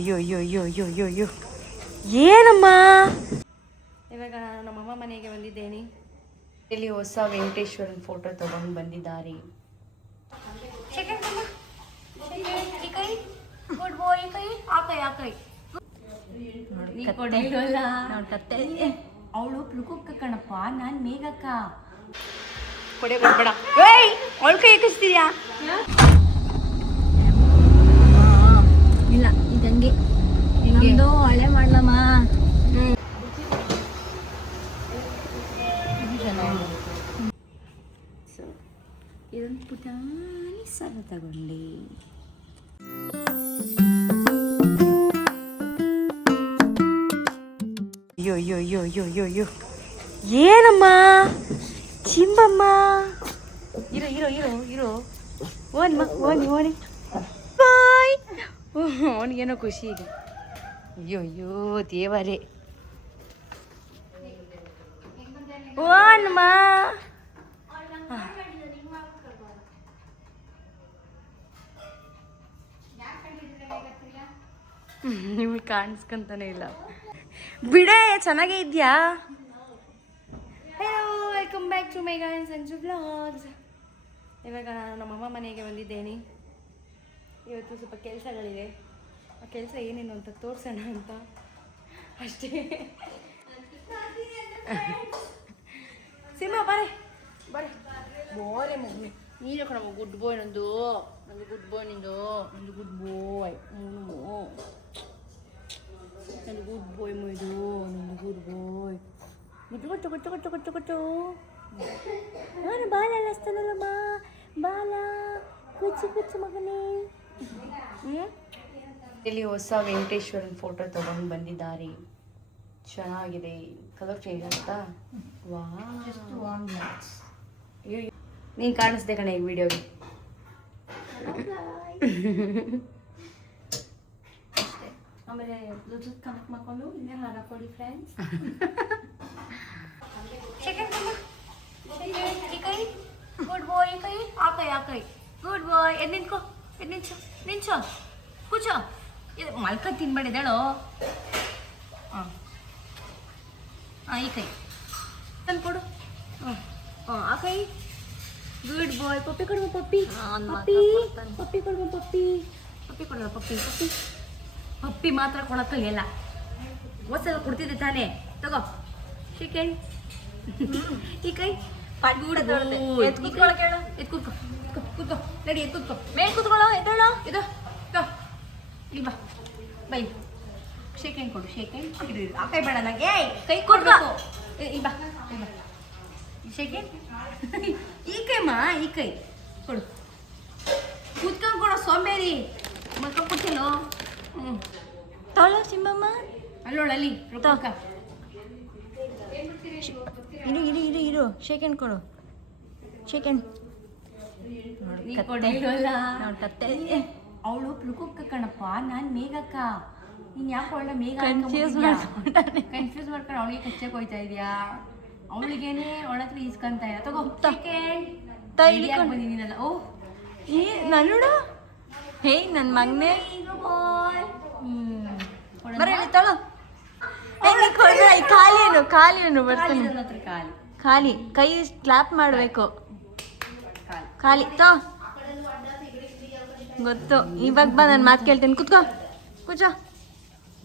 ಅಯ್ಯೋ ಅಯ್ಯೋ ಅಯ್ಯೋ ಅಯ್ಯೋ ಅಯ್ಯೋ ಅಯ್ಯೋ ಏನಮ್ಮ. ಇವಾಗ ನಾನು ನಮ್ಮಮ್ಮ ಮನೆಗೆ ಬಂದಿದ್ದೇನೆ. ಇಲ್ಲಿ ಹೊಸ ವೆಂಕಟೇಶ್ವರನ ಫೋಟೋ ತಗೊಂಡು ಬಂದಿದ್ದಾರೆ. ಗುಡ್ ಬಾಯ್ ಕೈ ಆಕೈ ಅವಳು ಪ್ಲುಕಕ್ಕ ಕಣಪ್ಪ, ನಾನು ಮೇಘಕ್ಕ. ಕೊಡೆ ಬರ್ಬೇಡ, ಅವಳ ಕೈ ಎಕ್ಕಿಸ್ತೀಯಾ? ಇಲ್ಲ ಇದಂಗೆ ನಮ್ದು ಹಳೆ ಮಾಡ್ಲಮ್ಮ. ಸೊ ಇದೊಂದು ಪುಟಾಣಿ ಸರ ತಗೊಂಡೆ. ಅಯ್ಯೋ ಅಯ್ಯೋ ಅಯ್ಯೋ ಅಯ್ಯೋ ಅಯ್ಯೋ ಅಯ್ಯೋ ಏನಮ್ಮ ಚಿಂಬಮ್ಮ. ಇರೋ ಇರೋ ಇರೋ ಇರೋ ಓನಿ ಬಾಯ್. ಅವನಿಗೇನೋ ಖುಷಿ ಇದೆ. ಅಯ್ಯೋ ಅಯ್ಯೋ ದೇವರೇ ಓನ್ಮ. ನಿಮಗೆ ಕಾಣಿಸ್ಕೊಂತಾನೆ ಇಲ್ಲ ಬಿಡೆ. ಚೆನ್ನಾಗೇ ಇದೆಯಾ? Hello, welcome back to my garden Sanju blogs. ಇವಾಗ ನಾನು ನಮ್ಮಮ್ಮ ಮನೆಗೆ ಬಂದಿದ್ದೇನೆ. ಇವತ್ತು ಸ್ವಲ್ಪ ಕೆಲಸಗಳಿದೆ. ಆ ಕೆಲಸ ಏನೇನು ಅಂತ ತೋರಿಸೋಣ ಅಂತ ಅಷ್ಟೇ. ಸಿಂಹ ಬರೇ ಬರೇ ಬೋರೆ ಮಮ್ಮಿ ನೀನು ಕಣ ಗುಡ್ ಬಾಯ್. ನಂದು ಗುಡ್ ಬಾಯ್, ನಿಂದು ನಂದು ಗುಡ್ ಬಾಯ್. ನಂದು ಗುಡ್ ಬಾಯ್ ಮೊಯ್ದು, ನಂದು ಗುಡ್ ಬಾಯ್. ಗುಟ್ಟು ನಾನು ಬಾಲ ಅಲ್ಲಿಸ್ತಾನಲ್ಲಮ್ಮ, ಬಾಲ ಕುಚ್ಚು ಮಗನೇ. ಇಲ್ಲಿ ಹೊಸ ವೆಂಕಟೇಶ್ವರನ ಫೋಟೋ ತಗೊಂಡು ಬಂದಿದ್ದಾರೆ. ಚೆನ್ನಾಗಿದೆ, ಕಲರ್ ಚೇಂಜ್ ಆಗ್ತಾ. ವಾ, ನೀನು ಕಾಣಿಸ್ದೆ ಕಣ ಈ ವಿಡಿಯೋಗೆ. ಆಮೇಲೆ ಬ್ಲೂಟೂತ್ ಕನೆಕ್ಟ್ ಮಾಡ್ಕೊಂಡು ಇನ್ನೇ ಹಾರಾಕೊಳ್ಳಿ ಫ್ರೆಂಡ್ಸ್. ಗುಡ್ ಬಾಯ್ ಕೈ ಆಕೈ ಗುಡ್ ಬಾಯ್. ಎದ್ದು ನಿಂತ್ಕೋ, ಎದ್ದು ನಿಂಚೋ ಕೂಚೋ. ಇದು ಮಲ್ಕ ತಿನ್ಬೇಡಿದೇಳು. ಹಾಂ ಈ ಕೈ ತಂದು ಕೊಡು. ಆ ಕೈ ಗುಡ್ ಬಾಯ್. ಪಪ್ಪಿ ಕೊಡುವ ಪಪ್ಪಿ ಕೊಡುವ ಪಪ್ಪಿ ಮಾತ್ರ ಕೊಡೋಕ್ಕ ಎಲ್ಲ ಹೊಸದ ಕೊಡ್ತಿದ್ದೆ ತಾನೇ. ತಗೋ ಚಿಕನ್. ಈ ಕೈ ಕೂತ್ಕೋ ನಡಿ, ಕೂತ್ಕೋ ಮೇಲೆ ಕೂತ್ಕೊಳ್ಳೋ. ಎದ್ದೇಳೋ ಇದು ಇಲ್ಲಿ ಬಾ ಬೈ. ಶೇಕೆಂಡ್ ಕೊಡು, ಶೇಕೆಂಡ್. ಆ ಕೈ ಬೇಡ ನನಗೆ, ಕೈ ಕೊಡ್ಬೇಕು. ಈ ಬಾ ಶೇಕೆಂಡ್. ಈ ಕೈಮ್ಮ, ಈ ಕೈ ಕೊಡು. ಕೂತ್ಕೊಂಡು ಕೊಡೋ ಸೋಂಬೇರಿ. ಮಲ್ಕೊಂಡು ಕೊಡ್ತೀನೋ. ತಗೊಳ್ಳೋ ಸಿಂಬಮ್ಮ. ಅಲ್ಲೋಳಲ್ಲಿ ರೊಕ್ಕ. ಇರು ಶೇಕೆಂಡ್ ಕೊಡು, ಶೇಕೆಂಡ್. ಅವಳು ಪ್ಲುಕಕ್ಕ ಕಣಪ್ಪ, ನಾನು ಮೇಘಕ್ಕ. ನೀನು ಯಾಕೆ ಒಳ್ಳೆ ಮೇಘ ಕನ್ಫ್ಯೂಸ್ ಮಾಡ್ಕೊಂಡು ಅವಳಿಗೆ ಕಚ್ಚಕ್ಕೆ ಹೋಯ್ತಾ ಇದೆಯಾ? ಅವಳಿಗೇನೆ ಅವಳ ಹತ್ರ ಈಸ್ಕೊಂತ ಇಲ್ಲ. ತಗೋ ಬಂದಿದ್ದೀನಲ್ಲ. ಓ ನೋಡ, ಹೇ ನನ್ನ ಮಗನೇ ತಳೋ. ಖಾಲಿಯನ್ನು ಬರ್ತಾನೆ. ಖಾಲಿ ಕೈ ಕ್ಲಾಪ್ ಮಾಡಬೇಕು. ಖಾಲಿ ಗೊತ್ತು. ಇವಾಗ ಬಾ, ನಾನು ಮಾತು ಕೇಳ್ತೇನೆ. ಕೂಚೋ.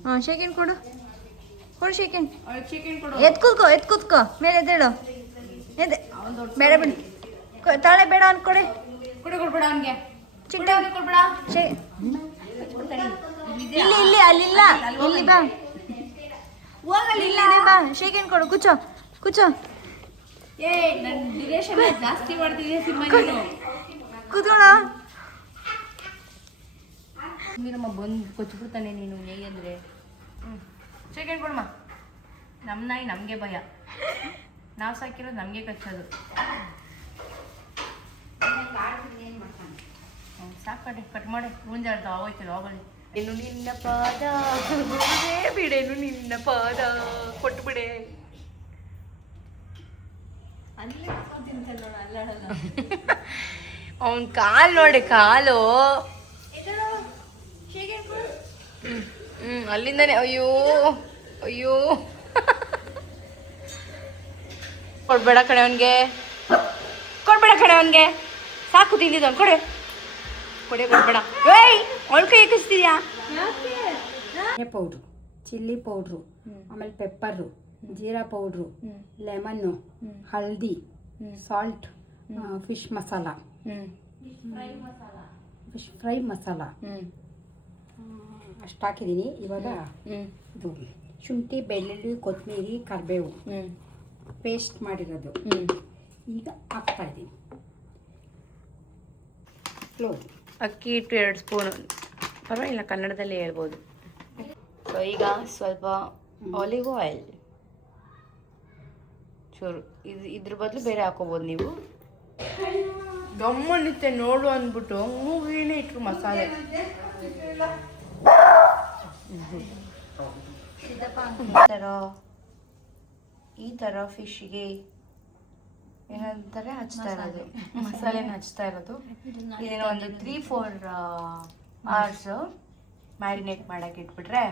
ಹಾಂ ಶೇಕೆಂಡ್ ಕೊಡು ಶೇಕೆಂಡ್. ಎತ್ ಕೂತ್ಕೋ ಮೇಲೆ ಎದ್ದೇಳು. ಬೇಡ ಬಿಡಿ, ತಾಳೆ ಬೇಡ ಅನ್ಕೊಡೆ. ಕೊಡ್ಬೇಡ ಅವನಿಗೆ ಚಿಕ್ಕ ಕೊಡ್ಬೇಡ. ಇಲ್ಲಿ ಅಲ್ಲಿಲ್ಲ, ಇಲ್ಲಿ ಬಾ. ಇಲ್ಲ ಬಾ, ಶೇಕೆಂಡ್ ಕೊಡು. ಕೂಚೋ. ಜಾಸ್ತಿ ಮಾಡ್ತಿದ್ದೆ ಕೂತ್ಕೊಳ. ನೀನಮ್ಮ ಬಂದು ಕೊಚ್ಬಿಡ್ತಾನೆ ನೀನು ಹೇಗೆಂದ್ರೆ. ಶೇಕೆಂಡ್ ಕೊಡಮ್ಮ. ನಮ್ಮ ನಾಯಿ ನಮಗೆ ಭಯ, ನಾವು ಸಾಕಿರೋದು ನಮಗೆ ಕಚ್ಚೋದು. ಸಾಕಡೆ ಕಟ್ ಮಾಡಿ ಮುಂಜಾಡ್ದು ಆಗೋಯ್ತಲ್ಲ ಹೋಗಲಿ. ಏನು ನಿನ್ನ ಪಾದ ಬಿಡೇನು ನಿನ್ನ ಪಾದ ಕೊಟ್ಬಿಡೆ. ಅವನ್ ಕಾಲು ನೋಡಿ, ಕಾಲು ಅಲ್ಲಿಂದಾನೆ. ಅಯ್ಯೋ ಅಯ್ಯೋ ಕೊಡ್ಬೇಡ ಕಣೆ ಅವನಿಗೆ, ಕೊಡ್ಬೇಡ ಕಣೆ ಅವನಿಗೆ. ಸಾಕು ತಿಂದಿದ್ದು ಅವ್ನು. ಕೊಡ್ಬೇಡ. ಏಯ್ ಅವಳ ಕೈ ಎಕ್ಕಿಸ್ತೀಯಾ? ಪೌಡ್ರು, ಚಿಲ್ಲಿ ಪೌಡ್ರು, ಆಮೇಲೆ ಪೆಪ್ಪರು, ಜೀರಾ ಪೌಡ್ರು, ಲೆಮನ್ನು, ಹಲ್ದಿ, salt, fish masala, fish fry masala ಅಷ್ಟು ಹಾಕಿದ್ದೀನಿ. ಇವಾಗ ಇದು ಶುಂಠಿ, ಬೆಳ್ಳುಳ್ಳಿ, ಕೊತ್ತಂಬರಿ, ಕರಿಬೇವು ಪೇಸ್ಟ್ ಮಾಡಿರೋದು ಈಗ ಹಾಕ್ತಾಯಿದ್ದೀನಿ. ಕ್ಲೋಸ್. ಅಕ್ಕಿ ಹಿಟ್ಟು 2 ಸ್ಪೂನು, ಪರವಾಗಿಲ್ಲ ಕನ್ನಡದಲ್ಲಿ ಹೇಳ್ಬೋದು. ಸೊ ಈಗ ಸ್ವಲ್ಪ ಆಲಿವ್ ಆಯಿಲ್ ಚೂರು, ಇದ್ರ ಬದಲು ಬೇರೆ ಹಾಕೋಬೋದು ನೀವು. ಗಮ್ಮನ್ನಿತ್ತೆ ನೋಡು ಅಂದ್ಬಿಟ್ಟು ಮೂಗಿನೇ ಇಟ್ರು ಮಸಾಲೆ. ಈ ಥರ ಫಿಶ್ಗೆ ಏನಂತಾರೆ ಹಚ್ತಾ ಇರೋದು, ಮಸಾಲೆನ ಹಚ್ತಾ ಇರೋದು. ಇದೇನೋ ಒಂದು 3-4 hours ಮ್ಯಾರಿನೇಟ್ ಮಾಡೋಕೆ ಇಟ್ಬಿಟ್ರೆ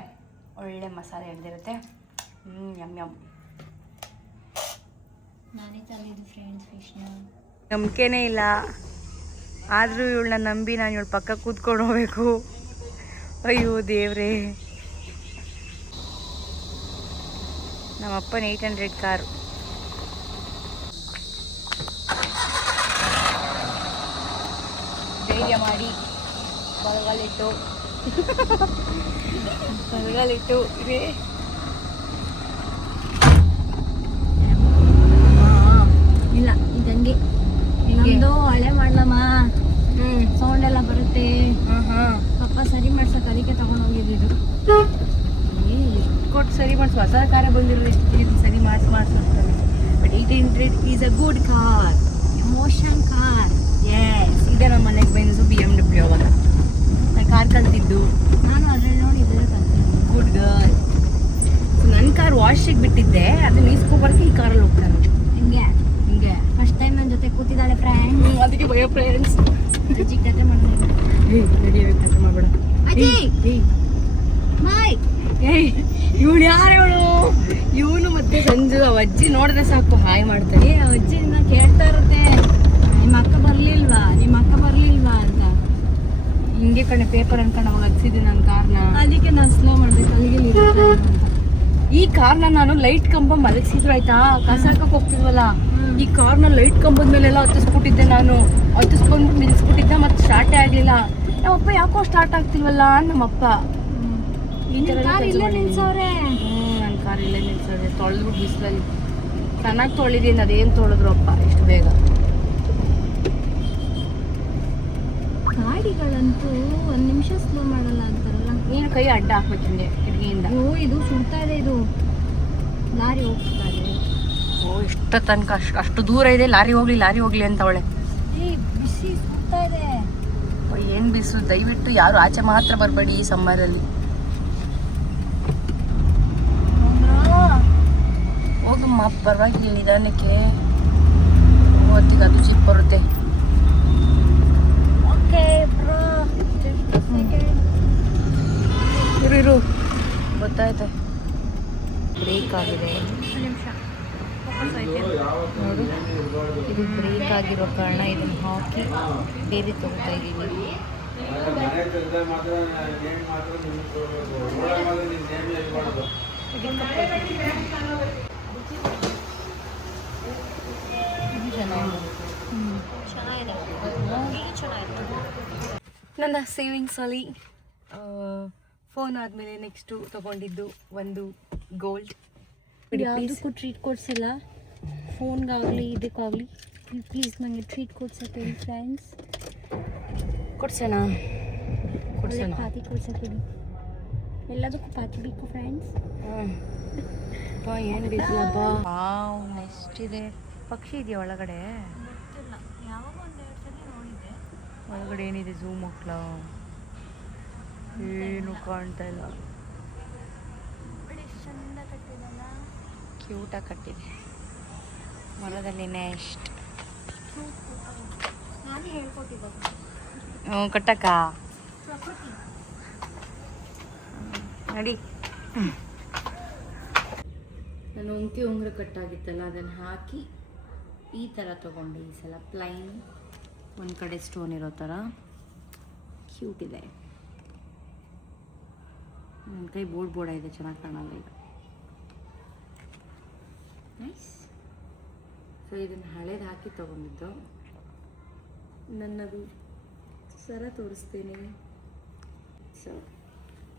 ಒಳ್ಳೆ ಮಸಾಲೆ ಹಿಡ್ದಿರುತ್ತೆ. M M. ನಾನೇ ತಂದಿದ್ದು ಫ್ರೆಂಡ್ಸ್ ಫಿಶ್ನ. ನಂಬಿಕೆನೇ ಇಲ್ಲ, ಆದರೂ ಇವಳನ್ನ ನಂಬಿ ನಾನು ಇವಳ ಪಕ್ಕ ಕೂತ್ಕೊಂಡು ಹೋಗ್ಬೇಕು. ಅಯ್ಯೋ ದೇವ್ರೇ. ನಮ್ಮಪ್ಪನ 800 ಕಾರು. ಧೈರ್ಯ ಮಾಡಿ ಬಲಗಲಿಟ್ಟು ಇದೆ. ಇಲ್ಲ ಇದಂಗೆ ನಮ್ದು ಹಳೆ ಮಾಡ್ಲಮ್ಮ, ಸೌಂಡ್ ಎಲ್ಲ ಬರುತ್ತೆ. ಪಪ್ಪ ಸರಿ ಮಾಡ್ಸಕ್ ಅದಕ್ಕೆ ತಗೊಂಡೋಗಿದ್ದು. ಕೊಟ್ಟು ಸರಿ ಮಾಡಿಸು, ಹೊಸ ಕಾರ ಬಂದಿರೋ ಇದು ಸರಿ ಮಾಡಿಸ್ತಾರೆ. But 800 is a good car, emotion car. Yes, ಇದೆ ನಮ್ಮ ಮನೆಗೆ ಬಂದು BMW. ಅವಾಗ ನಾನು ಕಾರ್ ಕಲ್ತಿದ್ದು, ನಾನು ಅದ್ರಲ್ಲಿ ನೋಡಿ ಇದ್ರೆ ಕಲ್ತೀನಿ. Good girl. ನನ್ನ ಕಾರ್ ವಾಶಿಗೆ ಬಿಟ್ಟಿದ್ದೆ, ಅದನ್ನ ಈಸ್ಕೊಬಾರ್ದು ಈ ಕಾರಲ್ಲಿ ಹೋಗ್ತಾನೆ. ಹಿಂಗೆ ಹಿಂಗೆ ಫಸ್ಟ್ ಟೈಮ್ ನನ್ನ ಜೊತೆ ಕೂತಿದ್ದಾಳೆ ಫ್ರೆಂಡ್. ಅದಕ್ಕೆ ಭಯ ಫ್ರೆಂಡ್ಸ್. ಅಜ್ಜಿ ಕತೆ ಮಾಡಿದ್ರೆ ಕತೆ ಮಾಡಬೇಡ. ಅಜ್ಜಿ ಮೈ ಏಯ್ ಇವಳು ಯಾರು? ಇವನು ಮತ್ತೆ ಸಂಜು ಅಜ್ಜಿ ನೋಡಿದ್ರೆ ಸಾಕು ಹಾಯ್ ಮಾಡ್ತಾರೆ. ಅಜ್ಜಿನ ಕೇಳ್ತಾ ಇರುತ್ತೆ, ನಿಮ್ಮ ಅಕ್ಕ ಬರ್ಲಿಲ್ವಾ ಅಂತ. ಹಿಂಗೆ ಕಣೆ ಪೇಪರ್ ಅನ್ಕೊಂಡು ಅವಾಗ ಹಚ್ಚಿದ್ದೆ ನನ್ನ ಕಾರ್ನ. ಅದಕ್ಕೆ ನಾನು ಸ್ಲೋ ಮಾಡ್ಬೇಕು, ಅಲ್ಲಿಗೆ ಈ ಕಾರ್ನ ನಾನು ಲೈಟ್ ಕಂಬ ಮಲಗಿಸಿದ್ರು ಆಯ್ತಾ, ಕಸ ಹಾಕಕ್ ಹೋಗ್ತಿದ್ವಲ್ಲ, ಈ ಕಾರ್ನ ಲೈಟ್ ಕಂಬದ ಮೇಲೆಲ್ಲ ಹತ್ತಿಸ್ಬಿಟ್ಟಿದ್ದೆ ನಾನು. ಹತ್ತಿಸ್ಕೊಂಡ್ಬಿಟ್ಟು ನಿಲ್ಸ್ಬಿಟ್ಟಿದ್ದೆ, ಮತ್ತೆ ಸ್ಟಾರ್ಟೇ ಆಗ್ಲಿಲ್ಲ. ನಮ್ಮಪ್ಪ ಯಾಕೋ ಸ್ಟಾರ್ಟ್ ಆಗ್ತಿಲ್ವಲ್ಲ ನಮ್ಮಪ್ಪ. ಈ ಥರ ಇಲ್ಲೇ ನಿಲ್ಸವ್ರೆ. ನನ್ನ ಕಾರ್ ಇಲ್ಲೇ ನಿಲ್ಸವ್ರೆ. ತೊಳೆದ್ಬಿಟ್ಟು ಬಿಸಿಲಲ್ಲಿ ಚೆನ್ನಾಗಿ ತೊಳಿದೀನಿ. ಅದೇನು ತೊಳೆದ್ರು ಅಪ್ಪ ಇಷ್ಟು ಬೇಗ. ಗಾಡಿಗಳಂತೂ 1 ನಿಮಿಷ ಸ್ಲೋ ಮಾಡಲ್ಲ ಅಂತಾರಲ್ಲ. ನೀನು ಕೈ ಅಡ್ಡ ಹಾಕ್ಬೇಕು ಹಿಂದೆ ಕಿಟಕಿಯಿಂದ. ಓ ಇದು ಸುಡ್ತಾ ಇದೆ, ಇದು ಲಾರಿ ಹೋಗ್ತಾ ಇದೆ. ಓ ಇಷ್ಟ ತನಕ ಅಷ್ಟು ದೂರ ಇದೆ, ಲಾರಿ ಹೋಗ್ಲಿ ಅಂತ ಅವಳೆ. ಬಿಸಿ ಸುಡ್ತಾ ಇದೆ. ಏನು ಬಿಸು, ದಯವಿಟ್ಟು ಯಾರು ಆಚೆ ಮಾತ್ರ ಬರಬೇಡಿ ಈ ಸಮ್ಮರಲ್ಲಿ. ಹೋಗಮ್ಮ ಪರವಾಗಿಲ್ಲ, ನಿಧಾನಕ್ಕೆ ಹೊತ್ತಿಗೆ ಅದು ಜೀಪ್ ಬರುತ್ತೆ. ಓಕೆ ಬ್ರೋ, ಇರು ಗೊತ್ತಾಯ್ತು. ಬ್ರೇಕ್ ಆಗಿದೆ ನೋಡು, ಇದು ಬ್ರೇಕ್ ಆಗಿರೋ ಕಾರಣ ಇದನ್ನು ಹಾಕಿ ಬೇರೆ ತಗೋತಾ ಇದ್ದೀವಿ. ನನ್ನ ಸೇವಿಂಗ್ಸಲ್ಲಿ ಫೋನ್ ಆದಮೇಲೆ ನೆಕ್ಸ್ಟು ತೊಗೊಂಡಿದ್ದು ಒಂದು ಗೋಲ್ಡ್. ಯಾವುದಕ್ಕೂ ಟ್ರೀಟ್ ಕೊಡ್ಸಿಲ್ಲ, ಫೋನ್ಗಾಗಲಿ ಇದಕ್ಕಾಗಲಿ. ಪ್ಲೀಸ್ ನನಗೆ ಟ್ರೀಟ್ ಕೊಡ್ಸಕ್ಕೆ ಫ್ರೆಂಡ್ಸ್. ಕೊಡ್ಸೋಣ ಪಾತಿ ಕೊಡ್ಸಕ್ಕೆ ಎಲ್ಲದಕ್ಕೂ ಪಾತಿ ಬೇಕು ಫ್ರೆಂಡ್ಸ್. ಏನು ಬಿಸಿಲಪ್ಪ. ಎಷ್ಟಿದೆ ಪಕ್ಷಿ ಇದೆಯಾ ಒಳಗಡೆ? ಒಳಗಡೆ ಏನಿದೆ? ಝೂಮ್ ಮಕ್ಕಳ ಏನು ಕಾಣ್ತಾ ಇಲ್ಲ. ಕ್ಯೂಟಾಗಿ ಕಟ್ಟಿದೆ ಮರದಲ್ಲಿ. ನೆಕ್ಸ್ಟ್ ನಾನು ಹೇಳ್ಕೊಟ್ಟಿದ್ದೆ ಕಟ್ಟಕ್ಕ. ನಡಿ. ನಾನು ಉಂಗುರ ಕಟ್ಟಾಗಿತ್ತಲ್ಲ ಅದನ್ನು ಹಾಕಿ ಈ ಥರ ತೊಗೊಂಡೆ. ಈ ಸಲ ಪ್ಲೈನ್, ಒಂದು ಕಡೆ ಸ್ಟೋನ್ ಇರೋ ಥರ ಕ್ಯೂಟ್ ಇದೆ. ನನ್ನ ಕೈ ಬೋರ್ಡ್ ಇದೆ, ಚೆನ್ನಾಗಿ ಕಾಣಲ್ಲ ಈಗ. ನೈಸ್. ಸೊ ಇದನ್ನು ಹಳೇದು ಹಾಕಿ ತೊಗೊಂಡಿದ್ದು. ನನ್ನದು ಸರ ತೋರಿಸ್ತೇನೆ. ಸೊ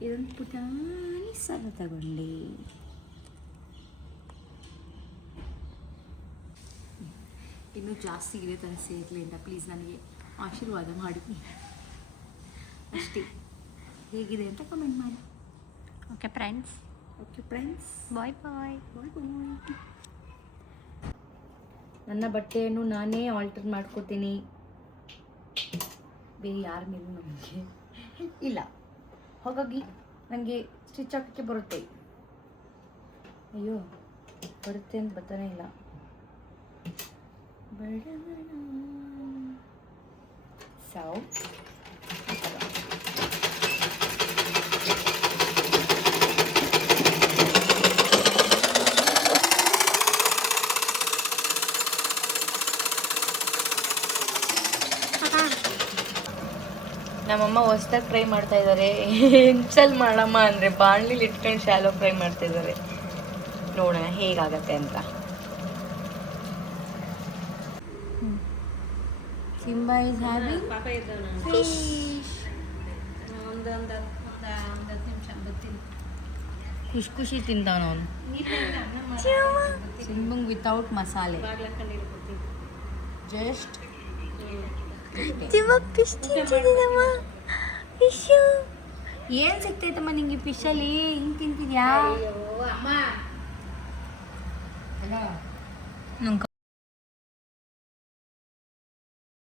ಇದೊಂದು ಪುಟಾಣಿ ಸರ ತಗೊಂಡೆ. ಇನ್ನೂ ಜಾಸ್ತಿ ಇದೇ ಥರ ಸೇರಲಿ ಅಂತ ಪ್ಲೀಸ್ ನನಗೆ ಆಶೀರ್ವಾದ ಮಾಡಿ ಅಷ್ಟೇ. ಹೇಗಿದೆ ಅಂತ ಕಮೆಂಟ್ ಮಾಡಿ. ಓಕೆ ಫ್ರೆಂಡ್ಸ್, ಬಾಯ್ ಬಾಯ್. ನನ್ನ ಬಟ್ಟೆಯನ್ನು ನಾನೇ ಆಲ್ಟರ್ ಮಾಡ್ಕೋತೀನಿ, ಬೇರೆ ಯಾರ ಮೇಲೂ ನನಗೆ ಇಲ್ಲ. ಹಾಗಾಗಿ ನನಗೆ ಸ್ಟಿಚ್ ಹಾಕೋಕ್ಕೆ ಬರುತ್ತೆ. ಅಯ್ಯೋ ಬರುತ್ತೆ ಅಂತ ಬರ್ತಾನೆ ಇಲ್ಲ. ಸೊ ನಮ್ಮಮ್ಮ ಹೊಸ್ದಾಗಿ ಫ್ರೈ ಮಾಡ್ತಾ ಇದ್ದಾರೆ. ಹೆಂಚಲ್ ಮಾಡಮ್ಮ ಅಂದರೆ ಬಾಣಲಿಲಿ ಇಟ್ಕೊಂಡು ಶಾಲೋ ಫ್ರೈ ಮಾಡ್ತಾ ಇದ್ದಾರೆ. ನೋಡೋಣ ಹೇಗಾಗತ್ತೆ ಅಂತ. Simba is having fish. ಖುಷಿ ತಿಂತಾವ ಅವನು. ಸಿಂಬಂಗ್ ವಿತೌಟ್ ಮಸಾಲೆ, ಜಸ್ಟ್ ಏನ್ ಸಿಗ್ತೈತಮ್ಮ ನಿಂಗೆ ಫಿಶಲ್ಲಿ? ಹಿಂಗ್ ತಿಂತಿದ್ಯಾ?